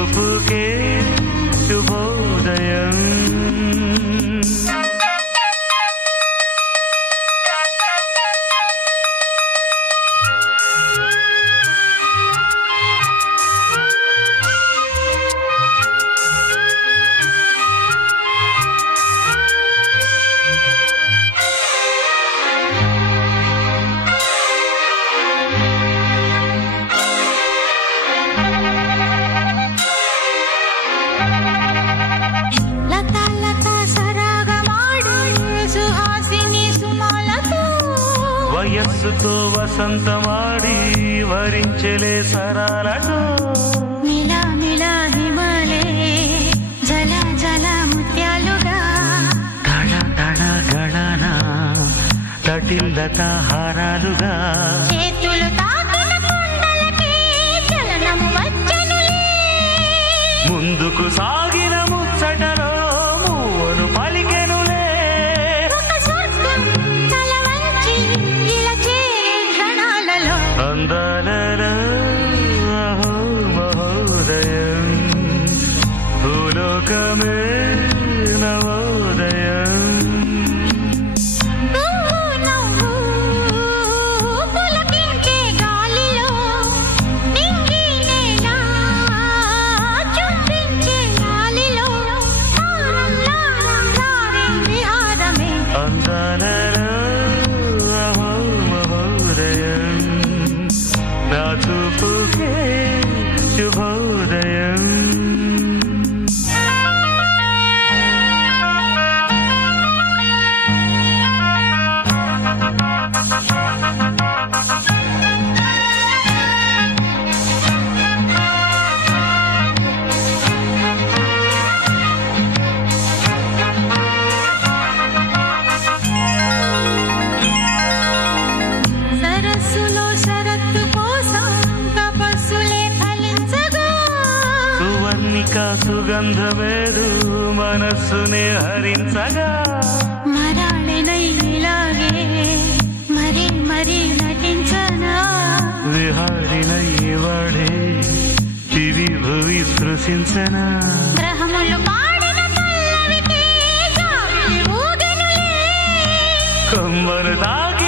చూపుకే శుభోదయం. వయస్సుతో వసంతమాడి వరించెలే సరాలతో మిలా మిలా హిమాలే జల జల ముత్యాలుగా తళ తళ గళన తటిల్లత హారాలుగా చేతులు తాకిన కొండలకి చలనం వచ్చెనులే. ముందుకు సాగిన ముచ్చటలో మూవను పలికెనులే. ఒక స్వర్గం తల వంచి ఇలా చేరే క్షణాలలో అందాలలో అహో మహోదయం భూలోకమే నవోదయం. నువ్వు నవ్వు పులకించే గాలిలో నింగి నేల చుంబించే గాలిలో తారంలా సారే విహారమే. అందాలలో అహో మహోదయం నా చూపుకే శుభోదయం. సరస్సులో శరత్తు కోసం తపస్సులే ఫలించగా సువర్ణిక సుగంధమేదు మనస్సునే హరించగా మరాళినై ఇలాగే మరీ మరీ నటించనా. విహారినై వాడే దివి భువి స్పృశించనా. గ్రహములు పాడిన పల్లవికి జాబిలి ఊగెనులే. కొమ్మను తాకి